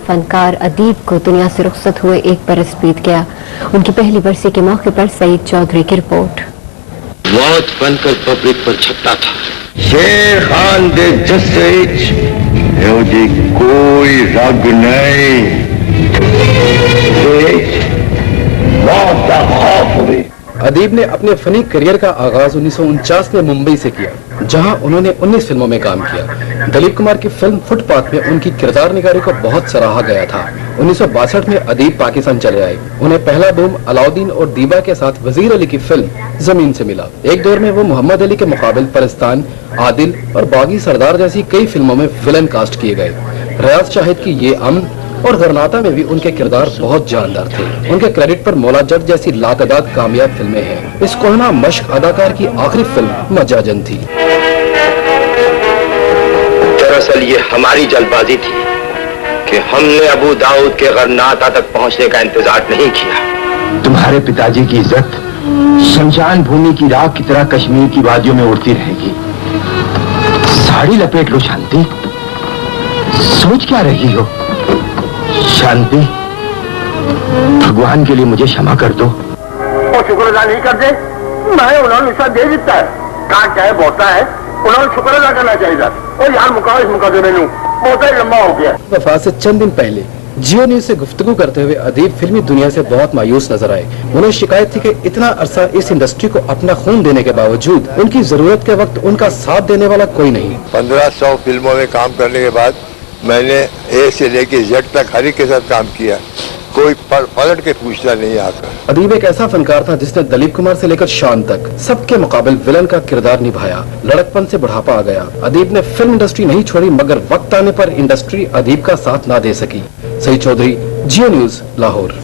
फनकार अदीब को दुनिया से रुखसत हुए 1 बरस बीत गया। उनकी पहली बरसी के मौके पर सईद चौधरी की रिपोर्ट। बहुत बनकर पब्लिक पर छपता था। शेर खान दे जस्से कोई रग नहीं, मौत का खौफ हुई। अदीब ने अपने फनी करियर का आगाज 1949 में मुंबई से किया, जहां उन्होंने 19 फिल्मों में काम किया। दलीप कुमार की फिल्म फुटपाथ में उनकी किरदार निगारी को बहुत सराहा गया था। 1962 में अदीब पाकिस्तान चले आए। उन्हें पहला बूम अलाउद्दीन और दीबा के साथ वजीर अली की फिल्म जमीन से मिला। एक दौर में वो मोहम्मद अली के मुकाबिल परिस्तान, आदिल और बागी सरदार जैसी कई फिल्मों में विलन कास्ट किए गए। रियाज शाहिद की ये अमन और गरनाता में भी उनके किरदार बहुत जानदार थे। उनके क्रेडिट पर मौला जट जैसी लातादाद कामयाब फिल्में हैं। इस कोहना मश्क अदाकार की आखिरी फिल्म मजाजन थी। दरअसल ये हमारी जल्दबाजी थी कि हमने अबू दाऊद के गरनाता तक पहुंचने का इंतजार नहीं किया। तुम्हारे पिताजी की इज्जत शमशान भूमि की राख की तरह कश्मीर की वादियों में उड़ती रहेगी। साड़ी लपेट लो शांति, सोच क्या रही हो? शांति, भगवान के लिए मुझे क्षमा कर दो। और शुक्र अदा नहीं कर दे, मैं उन्होंने निशा दे देता है। कहा क्या बोलता है, उन्होंने शुक्र अदा करना चाहिए। और यार मुकादमे में बहुत ही लंबा हो गया। वफात से चंद दिन पहले जियो न्यूज से गुफ्तगू करते हुए अदीब फिल्मी दुनिया से बहुत मायूस नजर आए। उन्हें शिकायत थी कि इतना अरसा इस इंडस्ट्री को अपना खून देने के बावजूद उनकी जरूरत के वक्त उनका साथ देने वाला कोई नहीं। 1500 फिल्मों में काम करने के बाद मैंने ए से लेके जेड तक हर एक के साथ काम किया, कोई पलट के पूछता नहीं आकर। अदीब एक ऐसा फनकार था जिसने दलीप कुमार से लेकर शान तक सबके मुकाबिल विलन का किरदार निभाया। लड़कपन से बुढ़ापा आ गया। अदीब ने फिल्म इंडस्ट्री नहीं छोड़ी, मगर वक्त आने पर इंडस्ट्री अदीब का साथ ना दे सकी। सईद चौधरी, जियो न्यूज, लाहौर।